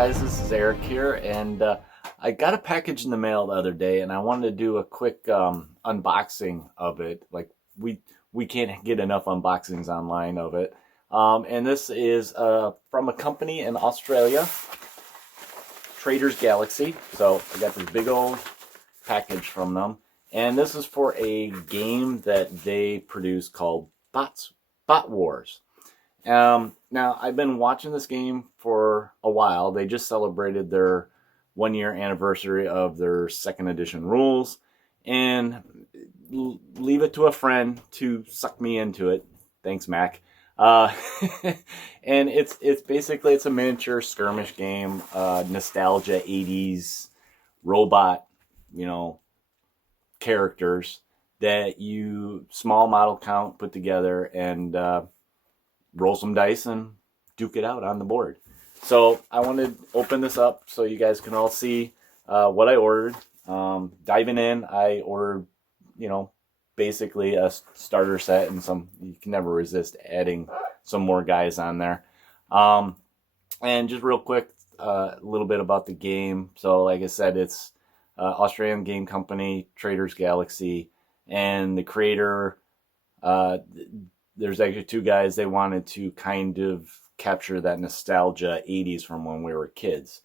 guys, this is Eric here, and I got a package in the mail the other day, and I wanted to do a quick unboxing of it. Like we can't get enough unboxings online of it, and this is from a company in Australia, Traders Galaxy. So I got this big old package from them, and this is for a game that they produce called Bot Wars. Now, I've been watching this game for a while. They just celebrated their 1-year anniversary of their 2nd edition rules, and leave it to a friend to suck me into it. Thanks, Mac. And it's basically a miniature skirmish game, nostalgia 80s robot, characters that you small model count put together and roll some dice and duke it out on the board. So I want to open this up so you guys can all see what I ordered. Diving in, I ordered, basically a starter set and you can never resist adding some more guys on there. And just real quick, a little bit about the game. So like I said, it's Australian game company, Traders Galaxy, and the creator, there's actually 2 guys. They wanted to kind of capture that nostalgia 80s from when we were kids.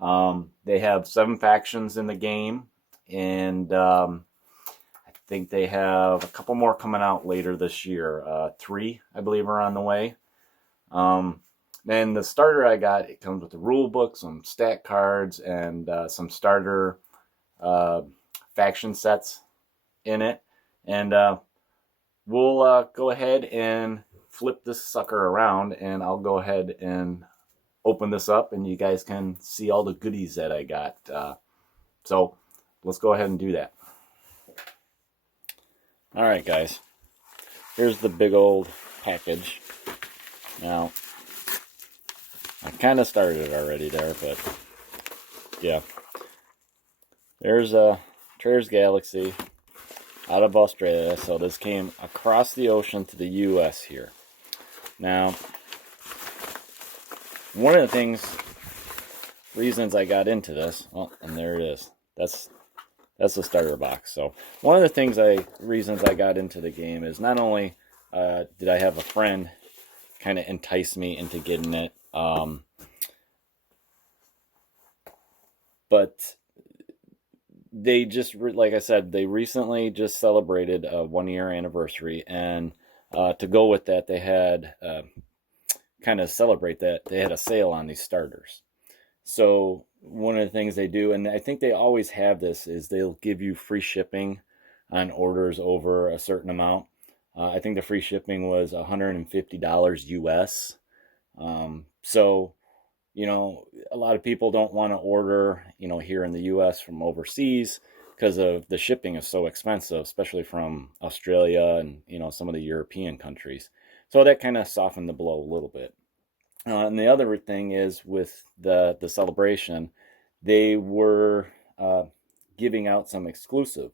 They have 7 factions in the game, and I think they have a couple more coming out later this year. 3, I believe, are on the way. Then the starter I got, it comes with the rule book, some stat cards, and some starter faction sets in it. And we'll go ahead and flip this sucker around, and I'll go ahead and open this up, and you guys can see all the goodies that I got. So let's go ahead and do that. All right, guys. Here's the big old package. Now, I kind of started it already there, but yeah. There's Traders Galaxy out of Australia, so this came across the ocean to the U.S. here. Now, one of the reasons I got into this, and there it is. That's the starter box. So one of the reasons I got into the game is not only did I have a friend kind of entice me into getting it, but they just, like I said, they recently just celebrated a 1-year anniversary, and to go with that, they had kind of celebrate that, they had a sale on these starters. So one of the things they do, and I think they always have this, is they'll give you free shipping on orders over a certain amount. I think the free shipping was $150 US. So a lot of people don't want to order, here in the U.S. from overseas because of the shipping is so expensive, especially from Australia and, some of the European countries. So that kind of softened the blow a little bit. And the other thing is with the celebration, they were giving out some exclusive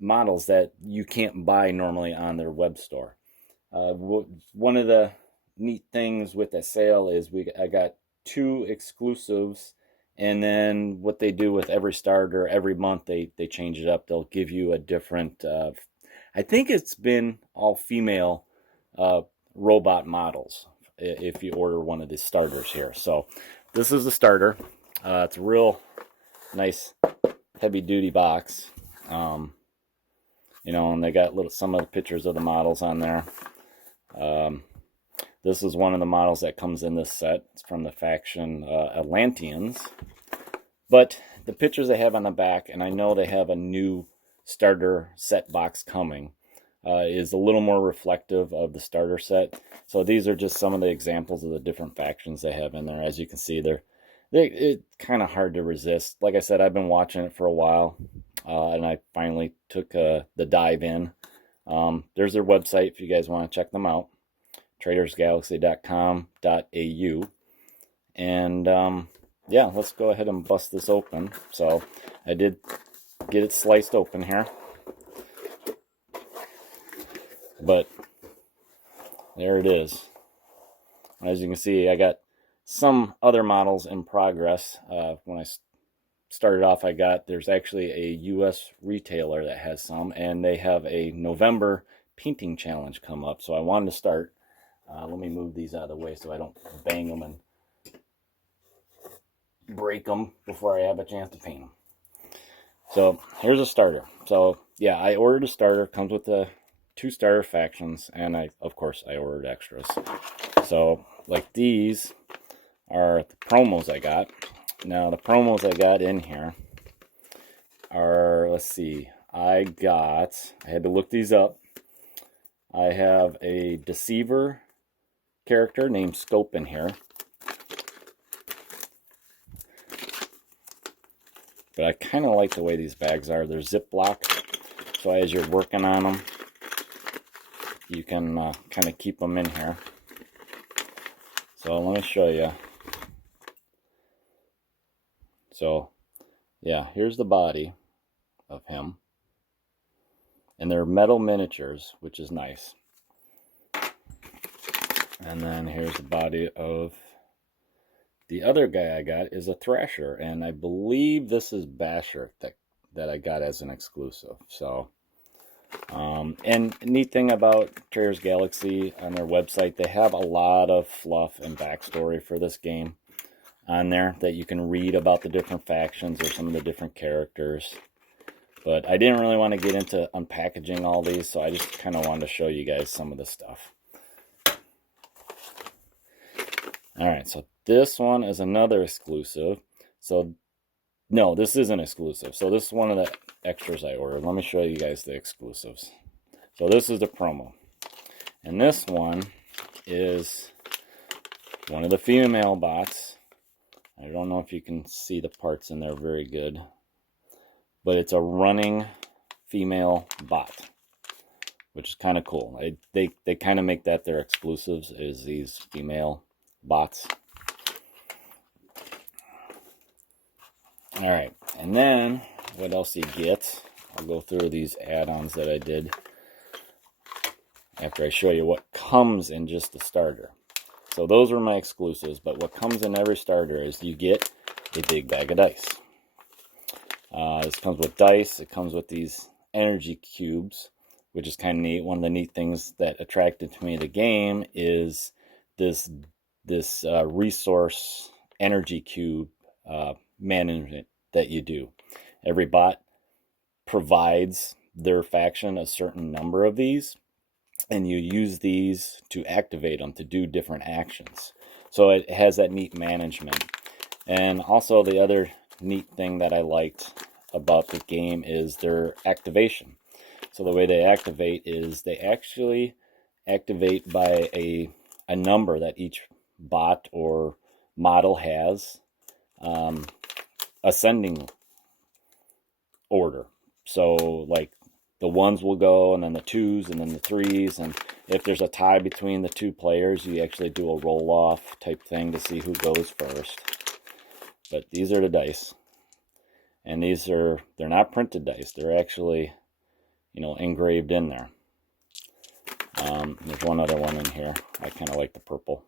models that you can't buy normally on their web store. One of the neat things with that sale is I got 2 exclusives, and then what they do with every starter, every month they change it up. They'll give you a different, I think it's been all female robot models if you order one of these starters here. So this is the starter. It's a real nice heavy duty box, and they got some of the pictures of the models on there. This is one of the models that comes in this set. It's from the faction Atlanteans. But the pictures they have on the back, and I know they have a new starter set box coming, is a little more reflective of the starter set. So these are just some of the examples of the different factions they have in there. As you can see, it's kind of hard to resist. Like I said, I've been watching it for a while, and I finally took the dive in. There's their website if you guys want to check them out. tradersgalaxy.com.au. And yeah, let's go ahead and bust this open. So I did get it sliced open here, but there it is. As you can see, I got some other models in progress. When I started off, there's actually a U.S. retailer that has some, and they have a November painting challenge come up. So I wanted to start. Let me move these out of the way so I don't bang them and break them before I have a chance to paint them. So here's a starter. So yeah, I ordered a starter. Comes with the 2 starter factions, and of course I ordered extras. So like these are the promos I got. Now the promos I got in here are, let's see, I had to look these up. I have a Deceiver character named Scope in here. But I kind of like the way these bags are. They're Ziploc, so as you're working on them, you can kind of keep them in here. So let me show you. So yeah, here's the body of him. And they're metal miniatures, which is nice. And then here's the body of the other guy I got is a Thrasher, and I believe this is Basher that I got as an exclusive. So, and neat thing about Traders Galaxy on their website, they have a lot of fluff and backstory for this game on there that you can read about the different factions or some of the different characters. But I didn't really want to get into unpackaging all these, so I just kind of wanted to show you guys some of the stuff. Alright, so this one is another exclusive. So, no, this isn't exclusive. So this is one of the extras I ordered. Let me show you guys the exclusives. So this is the promo. And this one is one of the female bots. I don't know if you can see the parts in there very good. But it's a running female bot, which is kind of cool. They kind of make that their exclusives, is these female bots. All right, and then what else you get? I'll go through these add-ons that I did after I show you what comes in just the starter. So those are my exclusives, but what comes in every starter is you get a big bag of dice. This comes with dice. It comes with these energy cubes, which is kind of neat. One of the neat things that attracted to me the game is this resource energy cube management that you do. Every bot provides their faction a certain number of these, and you use these to activate them to do different actions. So it has that neat management. And also the other neat thing that I liked about the game is their activation. So the way they activate is they actually activate by a number that each bot or model has, ascending order. So like the 1s will go, and then the 2s, and then the 3s, and if there's a tie between the 2 players, you actually do a roll-off type thing to see who goes first. But these are the dice. And they're not printed dice. They're actually, engraved in there. There's one other one in here. I kind of like the purple.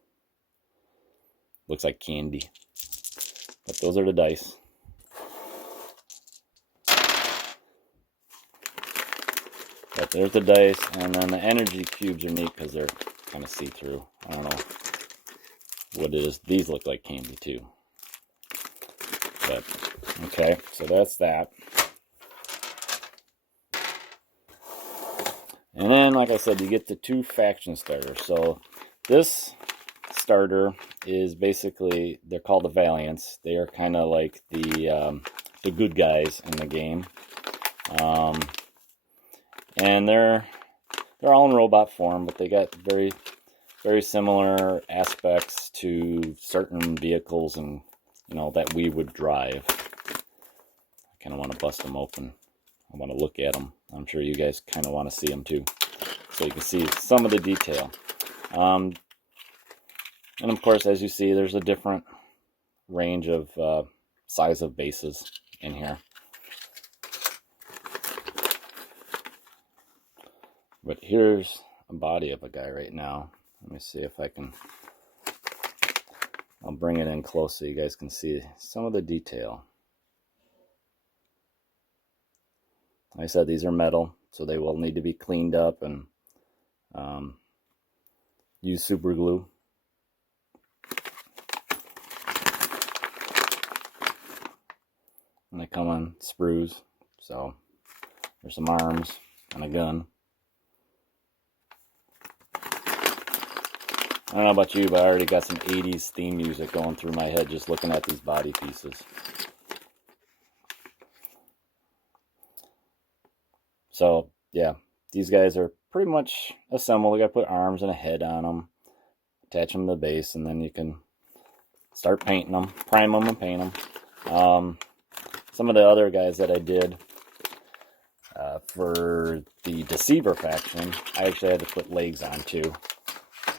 Looks like candy. But those are the dice. But there's the dice, and then the energy cubes are neat because they're kind of see-through. I don't know what it is. These look like candy too. But, okay, so that's that. And then, like I said, you get the 2 faction starters. So this starter is basically, they're called the Valiants. They are kind of like the good guys in the game. And they're all in robot form, but they got very, very similar aspects to certain vehicles and that we would drive. I kind of want to bust them open. I want to look at them. I'm sure you guys kind of want to see them too, so you can see some of the detail. And of course, as you see, there's a different range of size of bases in here. But here's a body of a guy right now. Let me see if I can I'll bring it in close so you guys can see some of the detail. Like I said, these are metal, so they will need to be cleaned up and use super glue. And they come on sprues, so there's some arms and a gun. I don't know about you, but I already got some 80s theme music going through my head just looking at these body pieces. So, yeah, these guys are pretty much assembled. We got to put arms and a head on them, attach them to the base, and then you can start painting them, prime them and paint them. Some of the other guys that I did for the Deceiver faction, I actually had to put legs on too.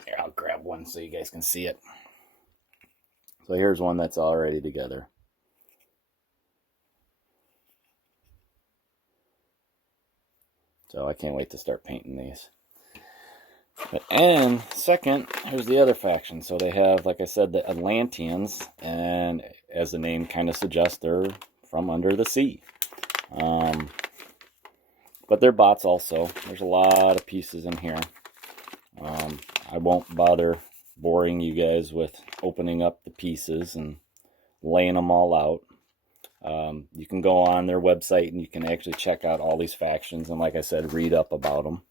Here, I'll grab one so you guys can see it. So here's one that's already together. So I can't wait to start painting these. And second, here's the other faction. So they have, like I said, the Atlanteans, and as the name kind of suggests, they're from under the sea. But they're bots also. There's a lot of pieces in here. I won't bother boring you guys with opening up the pieces and laying them all out. You can go on their website and you can actually check out all these factions and, like I said, read up about them.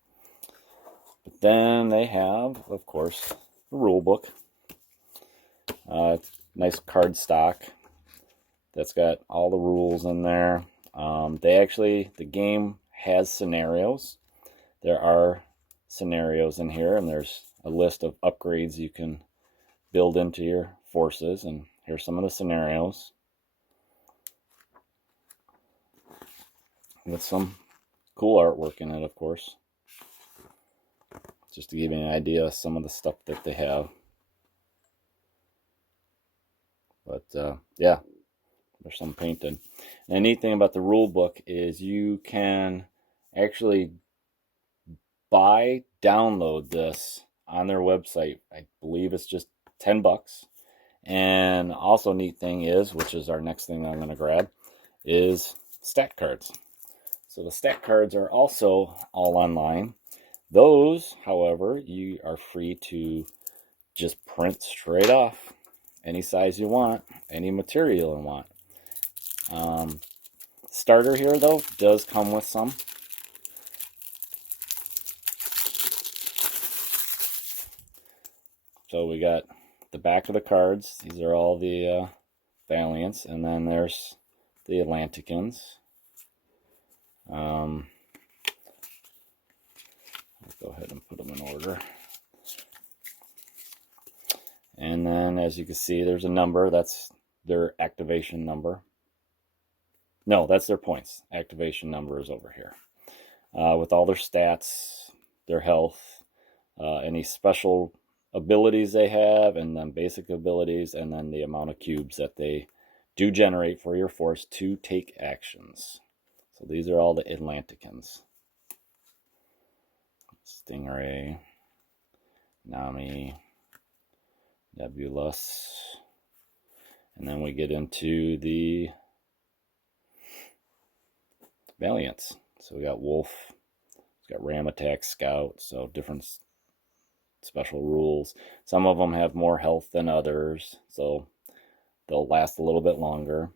But then they have, of course, the rule book. Nice card stock that's got all the rules in there. The game has scenarios. There are scenarios in here, and there's a list of upgrades you can build into your forces, and here's some of the scenarios with some cool artwork in it, of course, just to give you an idea of some of the stuff that they have. But yeah, there's some painted. And the neat thing about the rule book is you can actually download this on their website. I believe it's just $10. And also neat thing is, which is our next thing I'm going to grab, is stat cards. So the stat cards are also all online. Those, however, you are free to just print straight off any size you want, any material you want. Starter here, though, does come with some. So we got the back of the cards. These are all the Valiants, and then there's the Atlanticans. I'll go ahead and put them in order. And then, as you can see, there's a number. That's their activation number. No, that's their points. Activation number is over here. With all their stats, their health, any special abilities they have, and then basic abilities, and then the amount of cubes that they do generate for your force to take actions. So these are all the Atlanticans. Stingray, Nami, Nebulous, and then we get into the Valiants. So we got Wolf, it's got Ram Attack, Scout, so different special rules. Some of them have more health than others, so they'll last a little bit longer.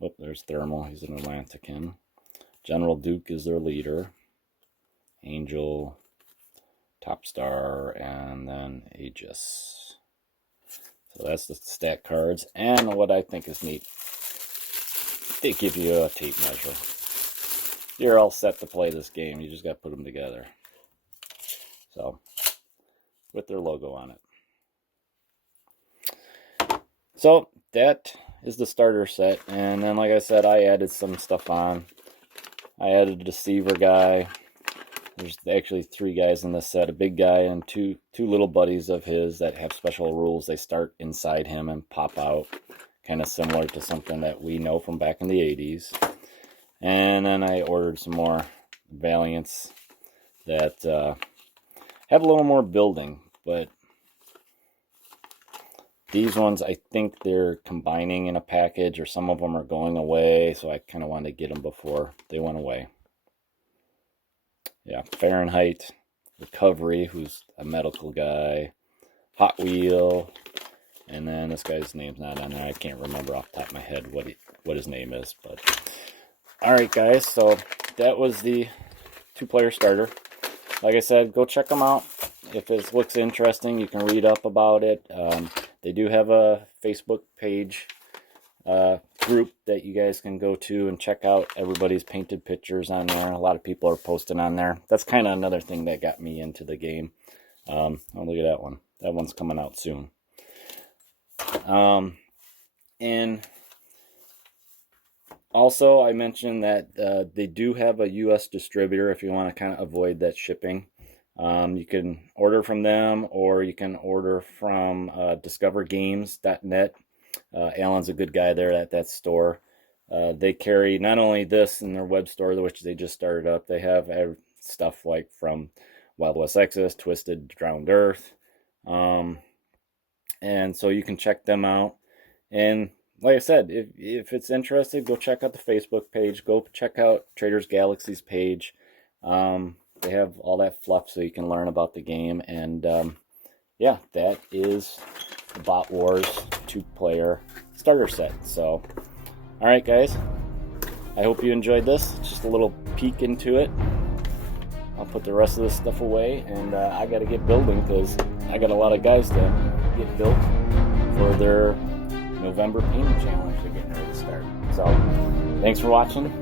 Oh, there's Thermal, he's an Atlantican. General Duke is their leader. Angel, Top Star, and then Aegis. So that's the stat cards. And what I think is neat, they give you a tape measure. You're all set to play this game. You just got to put them together. So, with their logo on it. So, that is the starter set. And then, like I said, I added some stuff on. I added a Deceiver guy. There's actually 3 guys in this set, a big guy and two little buddies of his that have special rules. They start inside him and pop out, kind of similar to something that we know from back in the 80s. And then I ordered some more Valiants that have a little more building, but These ones, I think they're combining in a package, or some of them are going away, so I kind of wanted to get them before they went away. Yeah, Fahrenheit, Recovery, who's a medical guy, Hot Wheel, and then this guy's name's not on there. I can't remember off the top of my head what his name is. But all right, guys, so that was the 2-player starter. Like I said, go check them out. If it looks interesting, you can read up about it. They do have a Facebook page group that you guys can go to and check out everybody's painted pictures on there. A lot of people are posting on there. That's kind of another thing that got me into the game. Oh, look at that one. That one's coming out soon. And also, I mentioned that they do have a U.S. distributor if you want to kind of avoid that shipping. You can order from them, or you can order from discovergames.net. Alan's a good guy there at that store. They carry not only this in their web store, which they just started up, they have stuff like from Wild West Exodus, Twisted, Drowned Earth. And so you can check them out. And like I said, if it's interested, go check out the Facebook page. Go check out Traders Galaxy's page. They have all that fluff so you can learn about the game. And yeah, that is the Bot Wars 2-player starter set. So, all right, guys. I hope you enjoyed this. Just a little peek into it. I'll put the rest of this stuff away, and I got to get building because I got a lot of guys to get built for their November painting challenge they're getting ready to start. So, thanks for watching.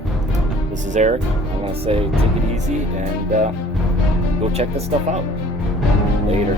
This is Eric. I want to say take it easy and go check this stuff out. Later.